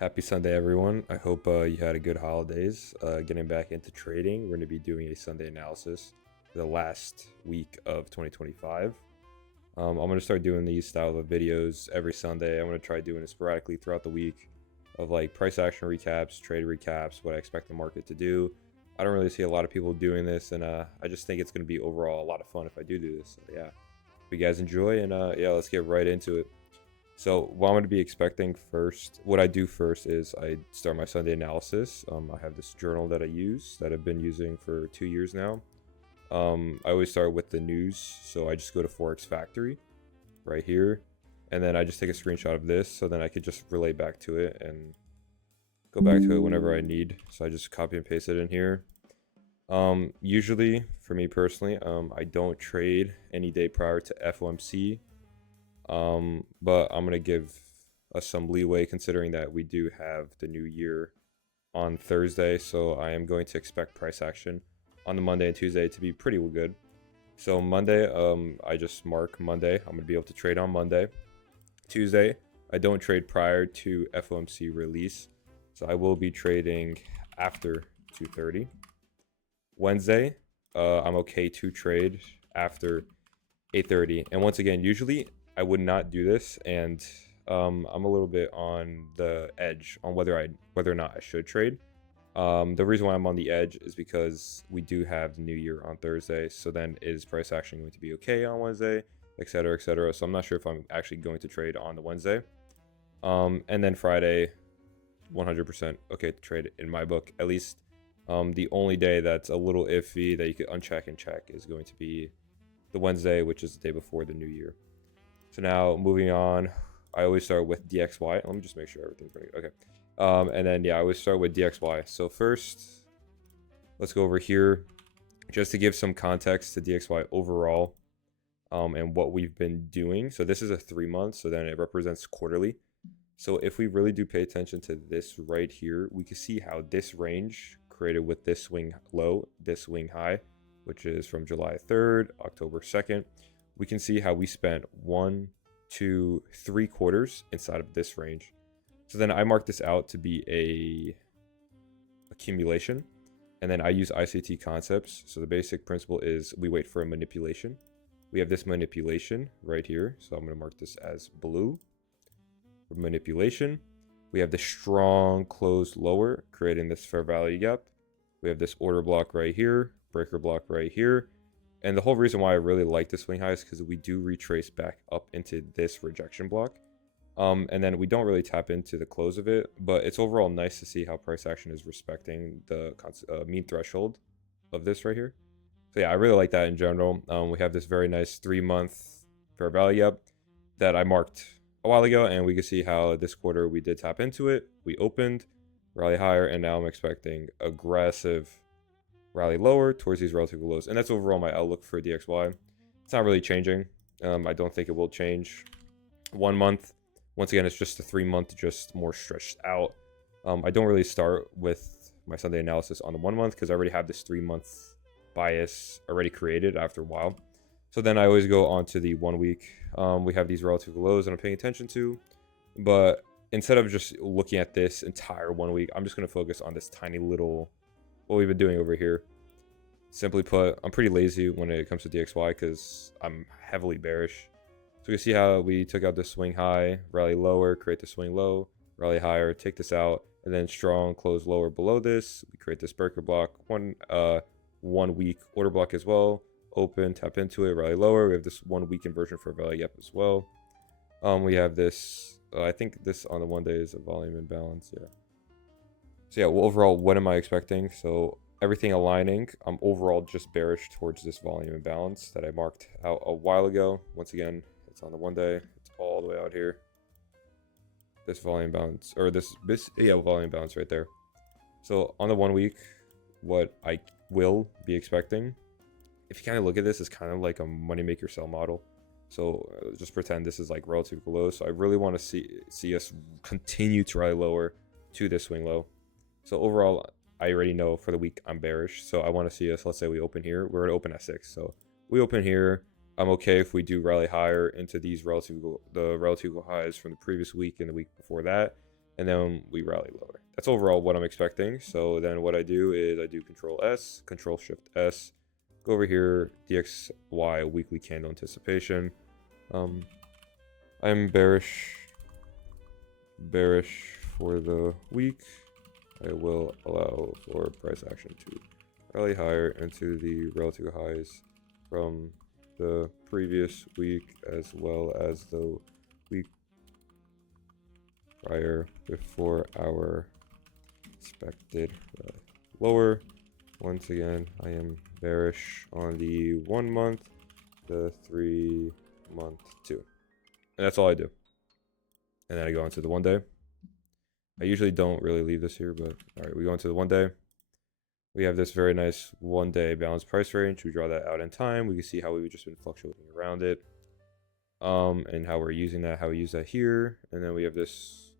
Happy Sunday, everyone. I hope you had a good holidays. Getting back into trading, we're going to be doing a Sunday analysis for the last week of 2025. I'm going to start doing these style of videos every Sunday. I'm going to try doing it sporadically throughout the week of like price action recaps, trade recaps, what I expect the market to do. I don't really see a lot of people doing this, and I just think it's going to be overall a lot of fun if I do this. So, yeah, hope you guys enjoy, and yeah, let's get right into it. So what I'm going to be expecting first, what I do first is I start my Sunday analysis. I have this journal that I use that I've been using for 2 years now. I always start with the news. So I just go to Forex Factory right here. And then I just take a screenshot of this. So then I could just relay back to it and go back to it whenever I need. So I just copy and paste it in here. Usually for me personally, I don't trade any day prior to FOMC. But I'm going to give us some leeway considering that we do have the new year on Thursday. So I am going to expect price action on the Monday and Tuesday to be pretty good. So Monday, I just mark Monday. I'm going to be able to trade on Monday. Tuesday, I don't trade prior to FOMC release. So I will be trading after 2:30. Wednesday, I'm okay to trade after 8:30. And once again, usually I would not do this, and I'm a little bit on the edge on whether or not I should trade. The reason why I'm on the edge is because we do have the new year on Thursday. So then is price action going to be okay on Wednesday, etc., etc. So I'm not sure if I'm actually going to trade on the Wednesday. And then Friday, 100% okay to trade in my book. At least the only day that's a little iffy that you could uncheck and check is going to be the Wednesday, which is the day before the new year. So now moving on, I always start with DXY. Let me just make sure everything's running. Okay. And then, yeah, I always start with DXY. So first, let's go over here just to give some context to DXY overall and what we've been doing. So this is a 3 month, so then it represents quarterly. So if we really do pay attention to this right here, we can see how this range created with this swing low, this swing high, which is from July 3rd, October 2nd. We can see how we spent 1, 2, 3 quarters inside of this range. So then I mark this out to be a accumulation, and then I use ICT concepts. So the basic principle is we wait for a manipulation. We have this manipulation right here. So I'm going to mark this as blue. For manipulation, we have the strong close lower, creating this fair value gap. We have this order block right here, breaker block right here. And the whole reason why I really like this swing high is because we do retrace back up into this rejection block. And then we don't really tap into the close of it, but it's overall nice to see how price action is respecting the mean threshold of this right here. So yeah, I really like that in general. We have this very nice 3 month fair value up that I marked a while ago, and we can see how this quarter we did tap into it. We opened, rally higher, and now I'm expecting aggressive rally lower towards these relative lows. And that's overall my outlook for DXY. It's not really changing. I don't think it will change. 1 month, once again, it's just a 3 month, just more stretched out. I don't really start with my Sunday analysis on the 1 month because I already have this 3 month bias already created after a while. So then I always go on to the 1 week. We have these relative lows that I'm paying attention to, but instead of just looking at this entire 1 week, I'm just going to focus on this tiny little what we've been doing over here. Simply put, I'm pretty lazy when it comes to DXY because I'm heavily bearish. So you can see how we took out this swing high, rally lower, create the swing low, rally higher, take this out, and then strong close lower below this. We create this breaker block, 1 week order block as well. Open, tap into it, rally lower. We have this 1 week inversion for value up as well. We have this, I think this on the 1 day is a volume imbalance, yeah. So yeah, well, overall, what am I expecting? So everything aligning. I'm overall just bearish towards this volume imbalance that I marked out a while ago. Once again, it's on the 1 day. It's all the way out here. This volume bounce, or this volume bounce right there. So on the 1 week, what I will be expecting, if you kind of look at this, it's kind of like a money make or sell model. So just pretend this is like relative low. So I really want to see us continue to rally lower to this swing low. So overall, I already know for the week I'm bearish. So I want to see us, let's say we open here. We're going to open at 6. So we open here. I'm okay if we do rally higher into these relative highs from the previous week and the week before that. and then we rally lower. That's overall what I'm expecting. So then what I do is I do Control S, Control Shift S, go over here, DXY weekly candle anticipation. I'm bearish for the week. I will allow for price action to rally higher into the relative highs from the previous week as well as the week prior before our expected lower. Once again, I am bearish on the 1 month, the 3 month too. And that's all I do. And then I go into the 1 day. I usually don't really leave this here, but all right, we go into the 1 day. We have this very nice 1 day balanced price range. We draw that out in time. We can see how we've just been fluctuating around it. And how we're using that, how we use that here. And then we have this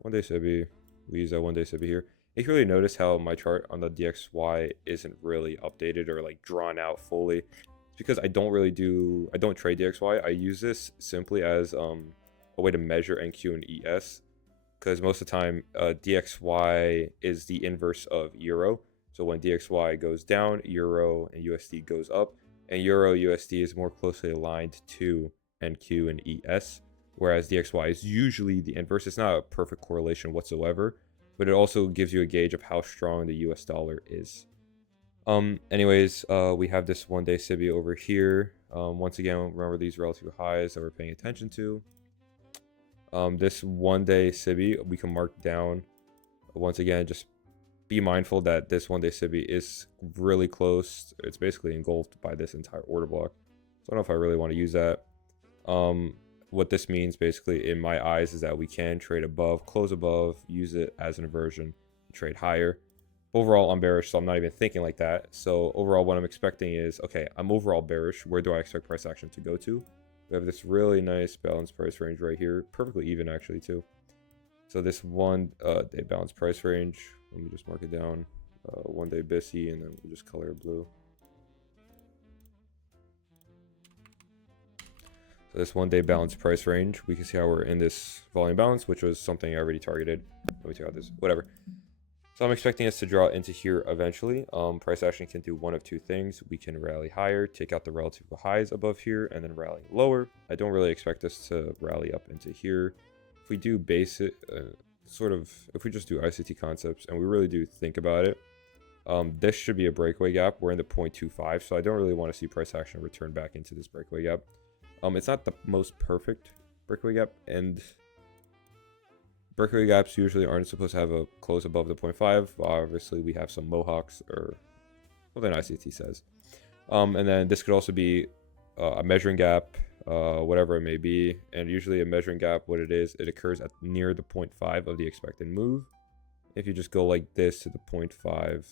1 day SIBI. We use that 1 day SIBI here. You can really notice how my chart on the DXY isn't really updated or like drawn out fully. It's because I don't trade DXY. I use this simply as a way to measure NQ and ES. Because most of the time, DXY is the inverse of Euro. So when DXY goes down, Euro and USD goes up. And Euro USD is more closely aligned to NQ and ES. Whereas DXY is usually the inverse. It's not a perfect correlation whatsoever. But it also gives you a gauge of how strong the US dollar is. Anyways, we have this 1 day SIBI over here. Once again, remember these relative highs that we're paying attention to. This 1 day SIBI, we can mark down. Once again, just be mindful that this 1 day SIBI is really close. It's basically engulfed by this entire order block. So I don't know if I really want to use that. What this means basically in my eyes is that we can trade above, close above, use it as an inversion, trade higher. Overall, I'm bearish, so I'm not even thinking like that. So overall, what I'm expecting is, okay, I'm overall bearish. Where do I expect price action to go to? We have this really nice balanced price range right here. Perfectly even, actually, too. So this 1 day balanced price range, let me just mark it down. 1 day BISI, and then we'll just color it blue. So this 1 day balanced price range, we can see how we're in this volume balance, which was something I already targeted. Let me take out this, whatever. So I'm expecting us to draw into here eventually. Price action can do one of two things. We can rally higher, take out the relative highs above here, and then rally lower. I don't really expect us to rally up into here. If we do basic, if we just do ICT concepts and we really do think about it, this should be a breakaway gap. We're in the 0.25, so I don't really want to see price action return back into this breakaway gap. It's not the most perfect breakaway gap, and breakaway gaps usually aren't supposed to have a close above the 0.5. Obviously, we have some mohawks, or something ICT says. And then this could also be a measuring gap, whatever it may be. And usually a measuring gap, what it is, it occurs at near the 0.5 of the expected move. If you just go like this to the 0.5,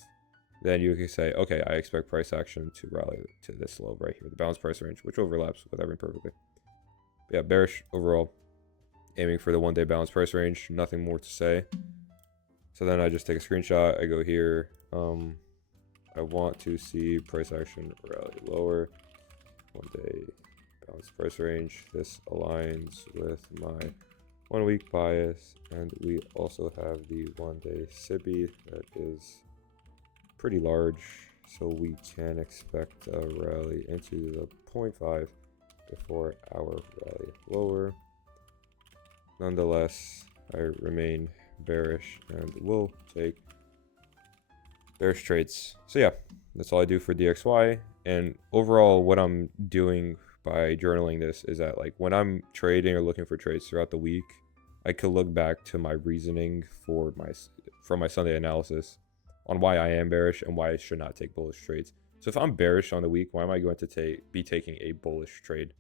then you can say, okay, I expect price action to rally to this low right here, the balanced price range, which overlaps with everything perfectly. But yeah, bearish overall. Aiming for the 1 day balanced price range, nothing more to say. So then I just take a screenshot, I go here. I want to see price action rally lower. 1 day balanced price range. This aligns with my 1 week bias, and we also have the 1 day SIBI that is pretty large, so we can expect a rally into the 0.5 before our rally lower. Nonetheless, I remain bearish and will take bearish trades. So yeah, that's all I do for DXY. And overall, what I'm doing by journaling this is that, like, when I'm trading or looking for trades throughout the week, I could look back to my reasoning from my Sunday analysis on why I am bearish and why I should not take bullish trades. So if I'm bearish on the week, why am I going to be taking a bullish trade?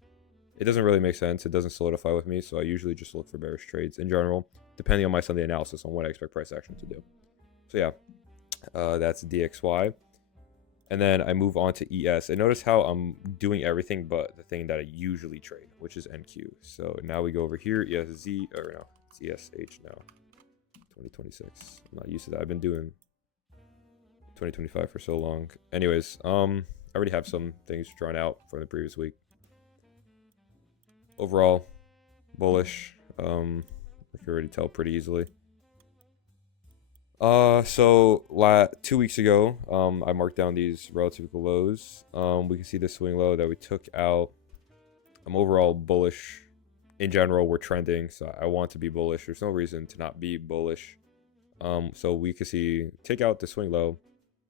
It doesn't really make sense. It doesn't solidify with me. So I usually just look for bearish trades in general, depending on my Sunday analysis on what I expect price action to do. So yeah, that's DXY. And then I move on to ES. And notice how I'm doing everything but the thing that I usually trade, which is NQ. So now we go over here, ESZ, or no, it's ESH now. 2026. I'm not used to that. I've been doing 2025 for so long. Anyways, I already have some things drawn out from the previous week. Overall, bullish. I can already tell pretty easily. So 2 weeks ago, I marked down these relative lows. We can see the swing low that we took out. I'm overall bullish. In general, we're trending, so I want to be bullish. There's no reason to not be bullish. So we can see, take out the swing low.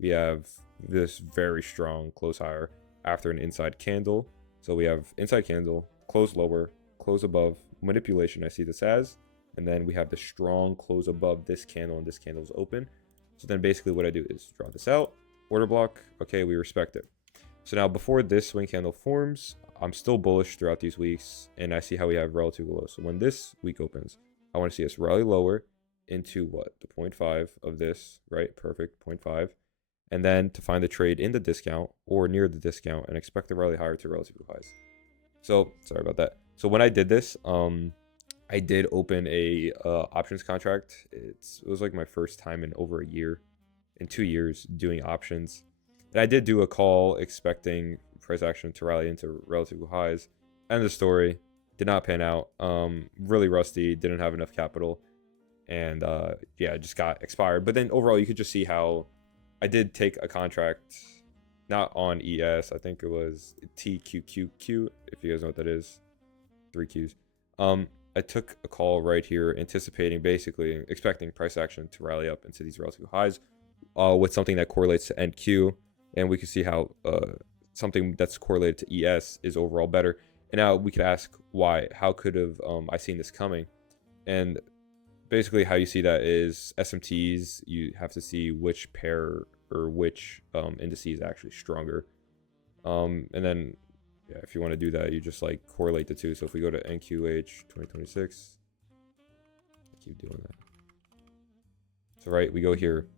We have this very strong close higher after an inside candle. So we have inside candle, close lower, close above, manipulation I see this as. And then we have the strong close above this candle, and this candle is open. So then basically what I do is draw this out, order block. Okay, we respect it. So now before this swing candle forms, I'm still bullish throughout these weeks, and I see how we have relative low. So when this week opens, I want to see us rally lower into what? The 0.5 of this, right? Perfect, 0.5. And then to find the trade in the discount or near the discount and expect the rally higher to relative highs. So sorry about that. So when I did this, I did open a options contract. It was like my first time in over a year, in 2 years doing options. And I did do a call expecting price action to rally into relative highs. End of story. Did not pan out. Really rusty. Didn't have enough capital. And yeah, it just got expired. But then overall, you could just see how I did take a contract, not on ES. I think it was TQQQ, if you guys know what that is. 3 Qs. I took a call right here, anticipating, basically expecting price action to rally up into these relative highs with something that correlates to NQ. And we can see how something that's correlated to ES is overall better. And now we could ask why. How could have I seen this coming? And basically how you see that is SMTs. You have to see which pair or which indice is actually stronger. And then yeah, if you want to do that, you just like correlate the two. So if we go to NQH 2026, I keep doing that. So right, we go here.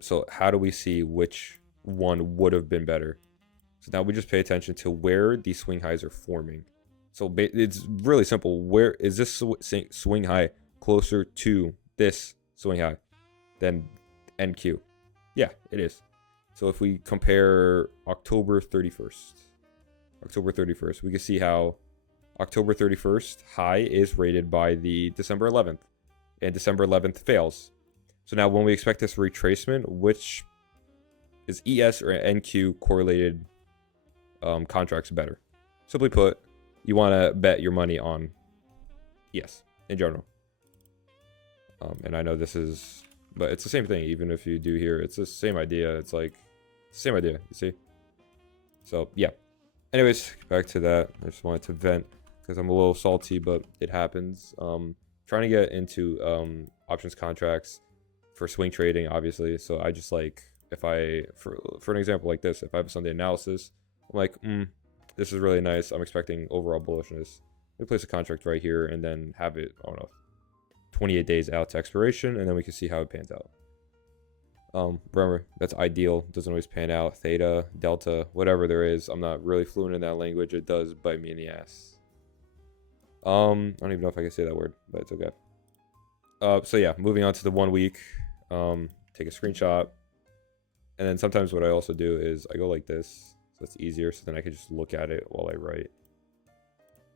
So how do we see which one would have been better? So now we just pay attention to where these swing highs are forming. So it's really simple. Where is this swing high closer to this swing high than NQ? Yeah, it is. So if we compare October 31st, we can see how October 31st high is rated by the December 11th, and December 11th fails. So now when we expect this retracement, which is ES or NQ correlated contracts better? Simply put, you want to bet your money on ES in general. And I know this is, but it's the same thing. Even if you do here, it's the same idea. It's like the same idea, you see? So yeah. Anyways, back to that. I just wanted to vent because I'm a little salty, but it happens. Trying to get into options contracts for swing trading, obviously. So I just like, if I, for an example like this, if I have a Sunday analysis, I'm like, this is really nice. I'm expecting overall bullishness. Let me place a contract right here and then have it, I don't know, 28 days out to expiration, and then we can see how it pans out. Remember, that's ideal. Doesn't always pan out. Theta, delta, whatever there is. I'm not really fluent in that language. It does bite me in the ass. I don't even know if I can say that word, but it's okay. So yeah, moving on to the 1 week. Take a screenshot. And then sometimes what I also do is I go like this. So it's easier. So then I can just look at it while I write.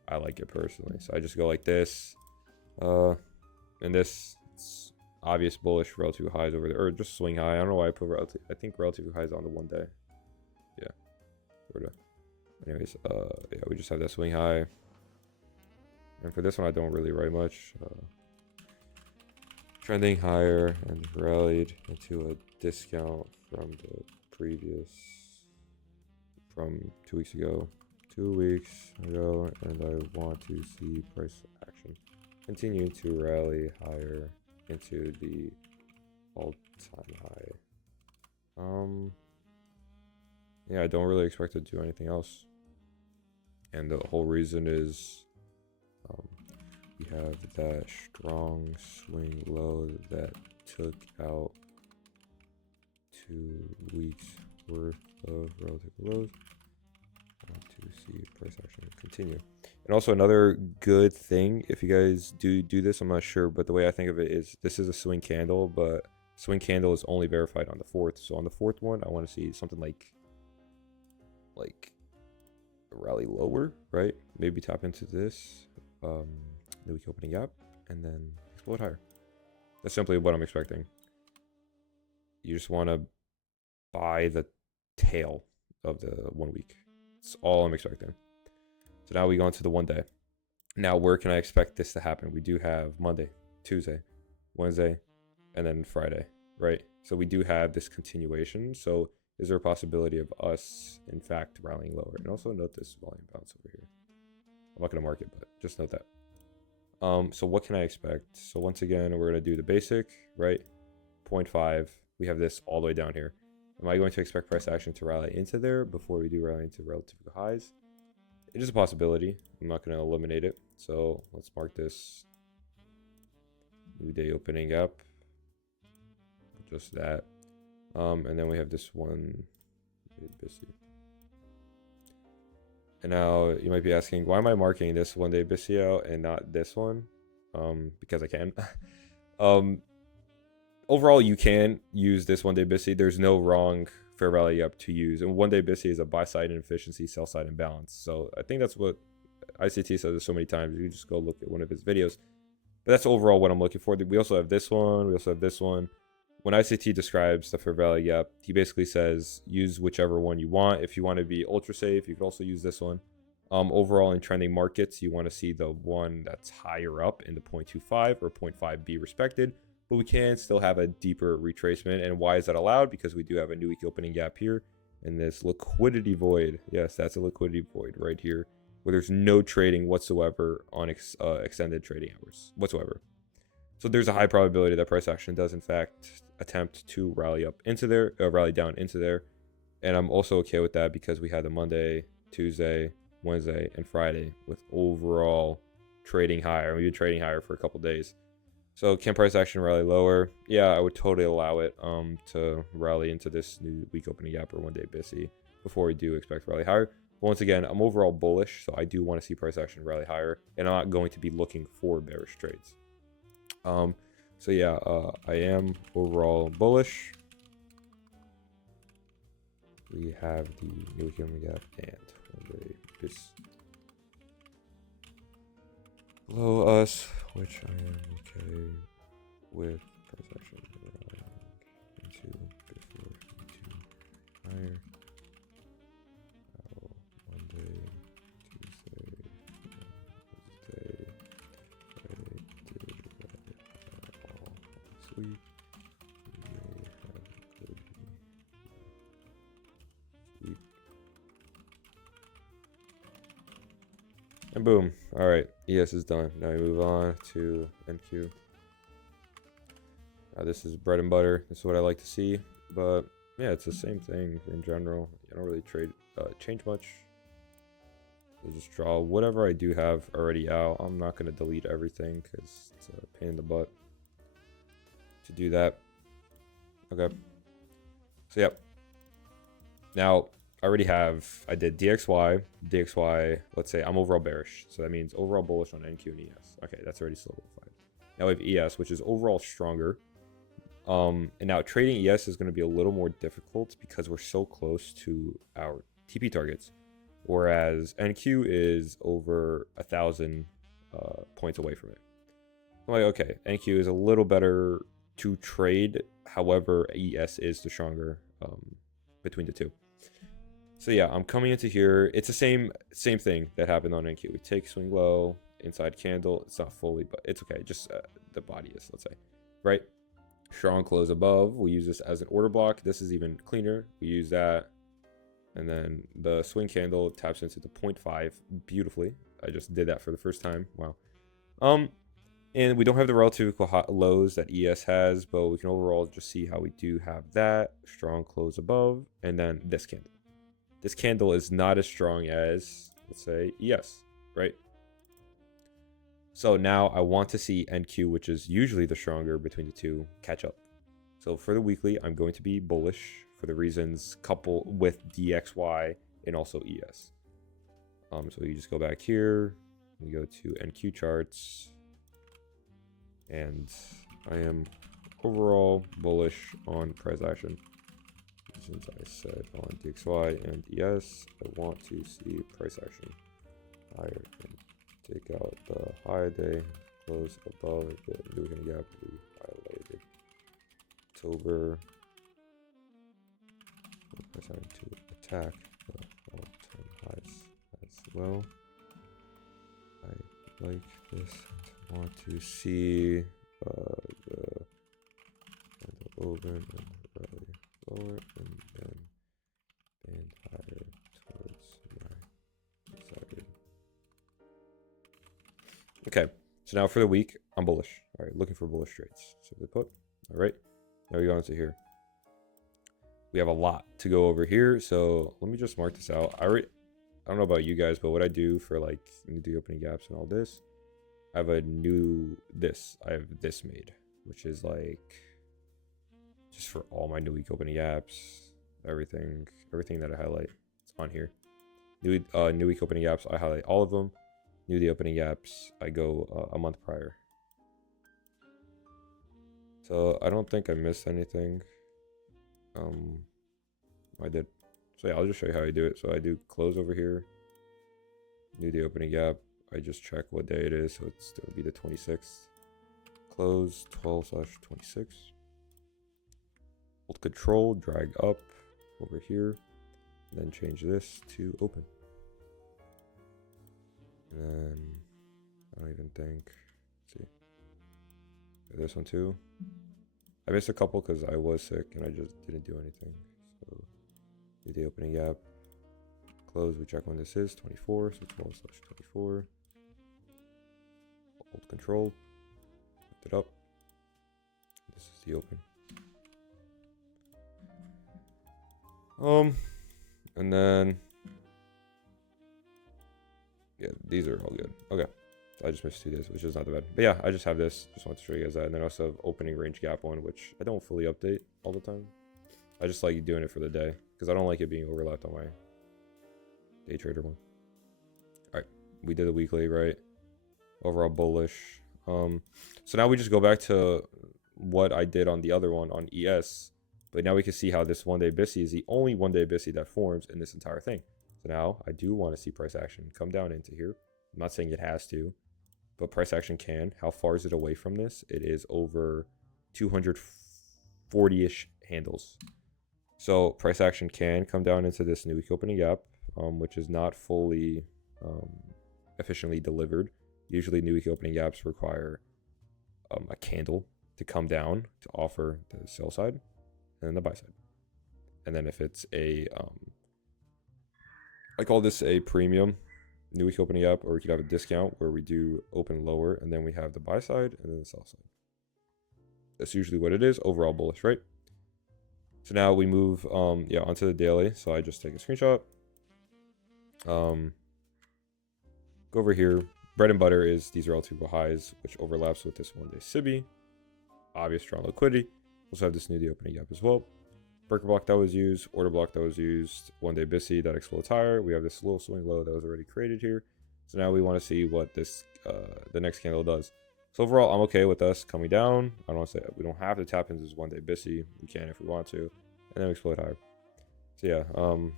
I like it personally. So I just go like this. And this, it's obvious bullish relative highs over there, or just swing high. I don't know why I put relative. I think relative highs on the 1 day. Yeah. Sort of. Anyways, yeah, we just have that swing high. And for this one, I don't really write much. Trending higher and rallied into a discount from the previous, from 2 weeks ago. 2 weeks ago, and I want to see price action continue to rally higher into the all-time high. Yeah, I don't really expect it to do anything else. And the whole reason is we have that strong swing low that took out 2 weeks worth of relative lows. I want to see price action continue. And also another good thing, if you guys do this, I'm not sure, but the way I think of it is this is a swing candle, but swing candle is only verified on the 4th. So on the 4th one, I want to see something like a rally lower, right? Maybe tap into this. The week opening gap. and then explode higher. That's simply what I'm expecting. You just want to buy the tail of the 1 week. That's all I'm expecting. So now we go into the 1 day. Now, where can I expect this to happen? We do have Monday, Tuesday, Wednesday, and then Friday, right? So we do have this continuation. So is there a possibility of us, in fact, rallying lower? And also note this volume bounce over here. I'm not going to mark it, but just note that. So what can I expect? So once again, we're going to do the basic, right? 0.5. We have this all the way down here. Am I going to expect price action to rally into there before we do rally into relative highs? It is a possibility. I'm not going to eliminate it. So let's mark this new day opening up. Just that. And then we have this one. And now you might be asking, why am I marking this 1 day BCL and not this one? Because I can. Overall, you can use this 1 day BISI. There's no wrong fair value up to use. And 1 day BISI is a buy side inefficiency, sell side imbalance. So I think that's what ICT says so many times. You just go look at one of his videos. But that's overall what I'm looking for. We also have this one. We also have this one. When ICT describes the fair value gap, he basically says use whichever one you want. If you want to be ultra safe, you could also use this one. Overall, in trending markets, you want to see the one that's higher up in the 0.25 or 0.5B respected. But we can still have a deeper retracement. And why is that allowed? Because we do have a new week opening gap here. And this liquidity void. Yes, that's a liquidity void right here, where there's no trading whatsoever on extended trading hours whatsoever. So there's a high probability that price action does in fact attempt to rally up into there, rally down into there. And I'm also okay with that because we had the Monday, Tuesday, Wednesday, and Friday with overall trading higher. We've been trading higher for a couple days. So can price action rally lower? Yeah, I would totally allow it to rally into this new week opening gap or 1 day BISI before we do expect rally higher. But once again, I'm overall bullish, so I do want to see price action rally higher, and I'm not going to be looking for bearish trades. So yeah, I am overall bullish. We have the new week opening gap and 1 day BISI below us, which I am okay with. Price action into before into higher. 1 day, Tuesday, Wednesday, Friday, all week. We may have good week. And boom. All right, ES is done. Now we move on to NQ. This is bread and butter. This is what I like to see. But yeah, it's the same thing in general. I don't really change much. So just draw whatever I do have already out. I'm not going to delete everything because it's a pain in the butt to do that. Okay. So yep. Now I did DXY, let's say I'm overall bearish. So that means overall bullish on NQ and ES. Okay, that's already solidified. Now we have ES, which is overall stronger. And now trading ES is going to be a little more difficult because we're so close to our TP targets. Whereas NQ is over 1,000 points away from it. I'm like, okay, NQ is a little better to trade. However, ES is the stronger between the two. So yeah, I'm coming into here. It's the same thing that happened on NQ. We take swing low, inside candle. It's not fully, but it's okay. Just the body is, let's say, right? Strong close above. We use this as an order block. This is even cleaner. We use that. And then the swing candle taps into the 0.5 beautifully. I just did that for the first time. Wow. And we don't have the relative lows that ES has, but we can overall just see how we do have that. Strong close above. And then this candle. This candle is not as strong as, let's say, ES, right? So now I want to see NQ, which is usually the stronger between the two, catch up. So for the weekly, I'm going to be bullish for the reasons coupled with DXY and also ES. So you just go back here, we go to NQ charts, and I am overall bullish on price action. Since I said on DXY and ES, I want to see price action higher and take out the high day close above the new weekend gap we highlighted. October. Press on to attack the all-time highs as well. I like this and want to see the candle open and rally lower and then band higher towards my decided. Okay, so now for the week, I'm bullish. All right, looking for bullish trades. Simply put. All right, now we go into here. We have a lot to go over here, so let me just mark this out. I don't know about you guys, but what I do for like the opening gaps and all this, I have I have this made, which is like just for all my new week opening gaps, everything that I highlight, it's on here. New week opening gaps, I highlight all of them. New the opening gaps, I go a month prior. So I don't think I missed anything. I did. So yeah, I'll just show you how I do it. So I do close over here, new the opening gap. I just check what day it is, so it's going to be the 26th. Close 12/26. Hold control, drag up over here, and then change this to open. And then I don't even think. Let's see, this one too. I missed a couple because I was sick and I just didn't do anything. So do the opening gap. Close, we check when this is, 24, so 12/24. Hold control, lift it up. This is the open. And then yeah, these are all good. Okay. I just missed 2 days, which is not that bad. But yeah, I just have this. Just want to show you guys that. And then I also have opening range gap one, which I don't fully update all the time. I just like doing it for the day because I don't like it being overlapped on my day trader one. All right, we did the weekly, right? Overall bullish. So now we just go back to what I did on the other one on ES. But now we can see how this one day BISI is the only one day BISI that forms in this entire thing. So now I do want to see price action come down into here. I'm not saying it has to, but price action can. How far is it away from this? It is over 240-ish handles. So price action can come down into this new week opening gap, which is not fully efficiently delivered. Usually new week opening gaps require a candle to come down to offer the sell side and then the buy side. And then if it's a, I call this a premium new week opening gap, or we could have a discount where we do open lower and then we have the buy side and then the sell side. That's usually what it is. Overall bullish, right? So now we move onto the daily. So I just take a screenshot. Go over here. Bread and butter is these relative highs, which overlaps with this one day SIBI. Obvious strong liquidity. Also have this new the opening gap as well. Breaker block that was used, order block that was used, one day BISI that explodes higher. We have this little swing low that was already created here. So now we want to see what this the next candle does. So overall, I'm okay with us coming down. I don't want to say we don't have to tap into this one day BISI. We can if we want to, and then we explode higher. So yeah, I'm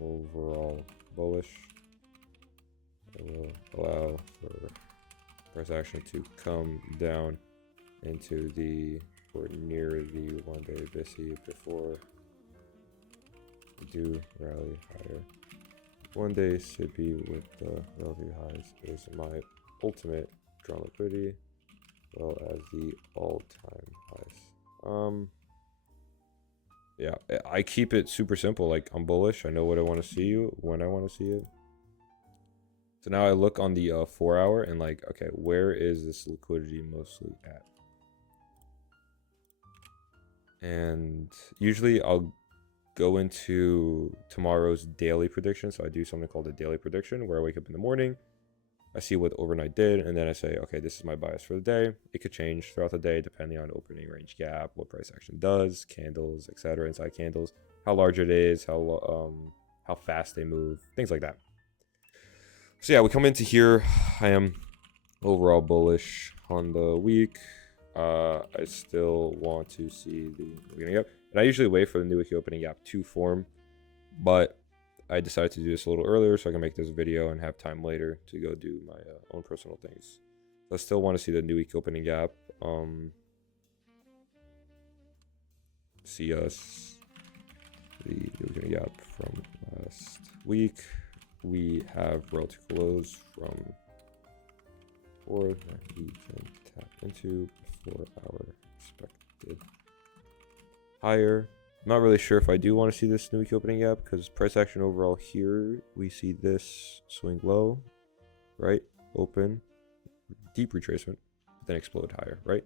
overall bullish. It will allow for price action to come down into the or near the one day BISI before we do rally higher. One day SIBI with the relative highs is my ultimate strong liquidity, as well as the all-time highs. Yeah, I keep it super simple. Like, I'm bullish. I know what I want to see when I want to see it. So now I look on the 4 hour and like, okay, where is this liquidity mostly at? And usually I'll go into tomorrow's daily prediction. So I do something called a daily prediction where I wake up in the morning, I see what overnight did, and then I say, okay, this is my bias for the day. It could change throughout the day depending on opening range gap, what price action does, candles, etc. Inside candles, how large it is, how fast they move, things like that. So yeah, we come into here. I am overall bullish on the week. I still want to see the opening gap, and I usually wait for the new week opening gap to form, but I decided to do this a little earlier so I can make this video and have time later to go do my own personal things. I still want to see the new week opening gap. See us the new opening gap from last week. We have relative lows from before that we can tap into before our expected higher. I'm not really sure if I do want to see this new week opening gap because price action overall here, we see this swing low, right? Open, deep retracement, then explode higher, right?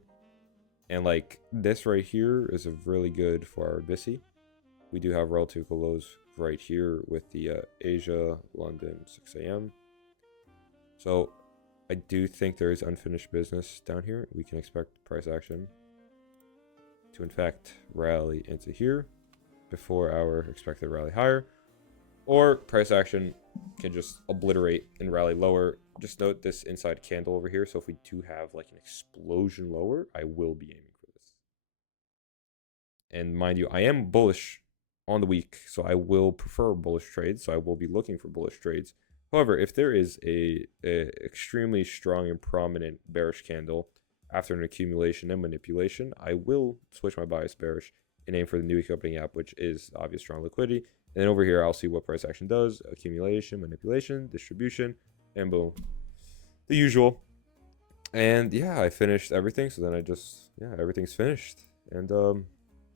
And like this right here is a really good for our VISI. We do have relative lows right here with the Asia, London, 6 a.m. So I do think there is unfinished business down here. We can expect price action to in fact rally into here before our expected rally higher, or price action can just obliterate and rally lower. Just note this inside candle over here. So if we do have like an explosion lower, I will be aiming for this. And mind you, I am bullish on the week, so I will prefer bullish trades. So I will be looking for bullish trades. However, if there is a extremely strong and prominent bearish candle after an accumulation and manipulation, I will switch my bias bearish and aim for the new week opening gap, which is obvious strong liquidity. And then over here, I'll see what price action does: accumulation, manipulation, distribution, and boom, the usual. And yeah, I finished everything. So then I just, yeah, everything's finished. And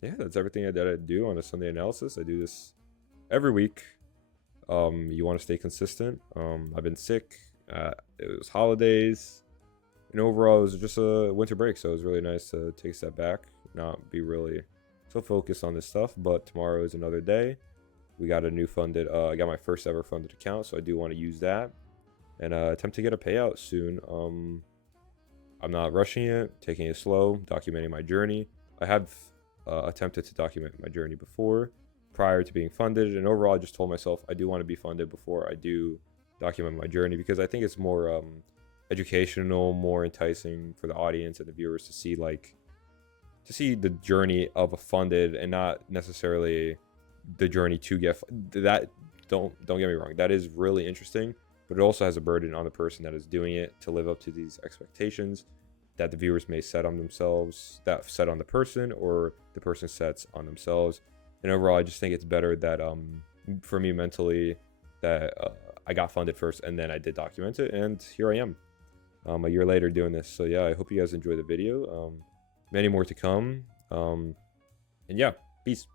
yeah, that's everything that I do on a Sunday analysis. I do this every week. You want to stay consistent. I've been sick. It was holidays, and overall it was just a winter break, so it was really nice to take a step back, not be really so focused on this stuff. But tomorrow is another day. We got a new funded, I got my first ever funded account, so I do want to use that and attempt to get a payout soon. I'm not rushing it, taking it slow, documenting my journey. I have attempted to document my journey before, prior to being funded, and overall I just told myself I do want to be funded before I do document my journey, because I think it's more educational, more enticing for the audience and the viewers to see the journey of a funded and not necessarily the journey to get that. Don't get me wrong, that is really interesting, but it also has a burden on the person that is doing it to live up to these expectations that the viewers may set on themselves, that set on the person, or the person sets on themselves. And overall, I just think it's better that for me mentally, that I got funded first and then I did document it, and here I am a year later doing this. So yeah, I hope you guys enjoyed the video. Many more to come. And yeah, peace.